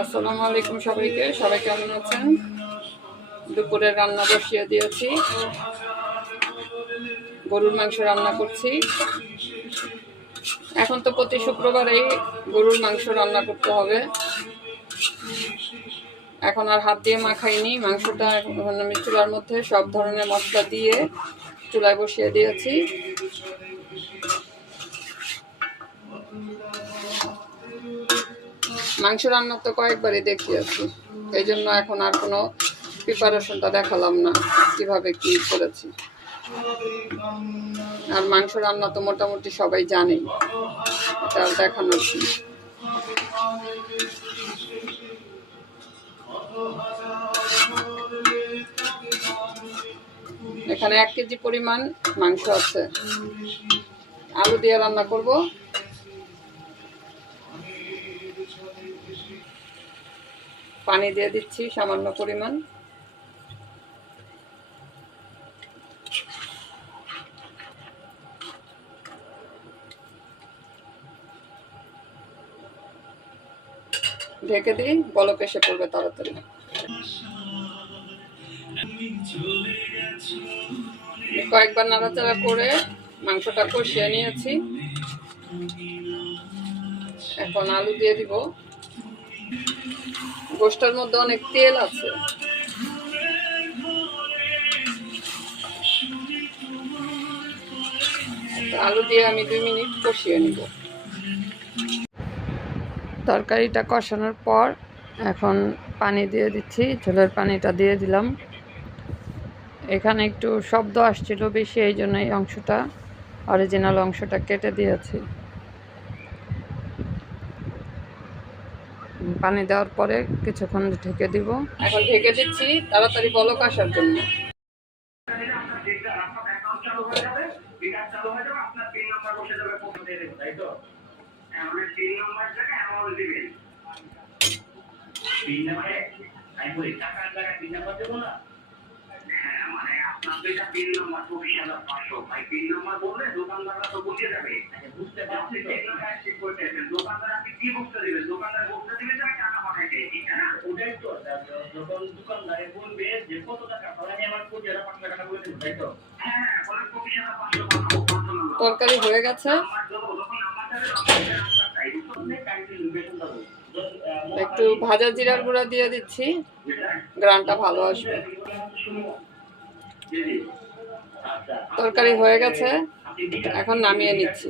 আসসালামু আলাইকুম সবাইকে। সবাই কেমন আছেন? দুপুরে রান্না বসিয়ে দিয়েছি, গরুর মাংস রান্না করছি। এখন তো প্রতি শুক্রবারেই গরুর মাংস রান্না করতে হবে। এখন আর হাত দিয়ে মাখাইনি মাংসটা, এখন আমি চুলার মধ্যে সব ধরনের মশলা দিয়ে চুলায় বসিয়ে দিয়েছি। মাংস রান্না তো কয়েকবারই দেখিয়েছি, এই জন্য এখন আর কোনো প্রিপারেশনটা দেখালাম না কিভাবে কি করেছি। আর মাংস রান্না তো মোটামুটি সবাই জানেই, এটা আর দেখানোর কি। এখানে 1 কেজি পরিমাণ মাংস আছে, আলু দিয়ে রান্না করব। পানি দিয়ে দিচ্ছি সামান্য পরিমাণ। ঢেকে দিই, বলক এসে পড়বে তাড়াতাড়ি। কয়েকবার নাড়াচাড়া করে মাংসটা কষিয়ে নিয়েছি। এখন আলু দিয়ে দিব। গোশতের মধ্যে অনেক তেল আছে, আলু দিয়ে আমি 2 মিনিট কষিয়ে নিব। তরকারিটা কষানোর পর এখন পানি দিয়ে দিচ্ছি, ঝোলের পানিটা দিয়ে দিলাম। এখানে একটু শব্দ আসছিল বেশি, এই জন্য এই অংশটা, অরিজিনাল অংশটা কেটে দিয়েছি। পানি দেওয়ার পরে কিছুক্ষণ ঢেকে দিব। এখন ঢেকে দিচ্ছি তাড়াতাড়ি বলক আসার জন্য। তরকারি হয়ে গেছে, একটু ভাজা জিরার গুঁড়া দিয়ে দিচ্ছি, গ্রানটা ভালো আসবে। তরকারি হয়ে গেছে, এখন নামিয়ে নিচ্ছি।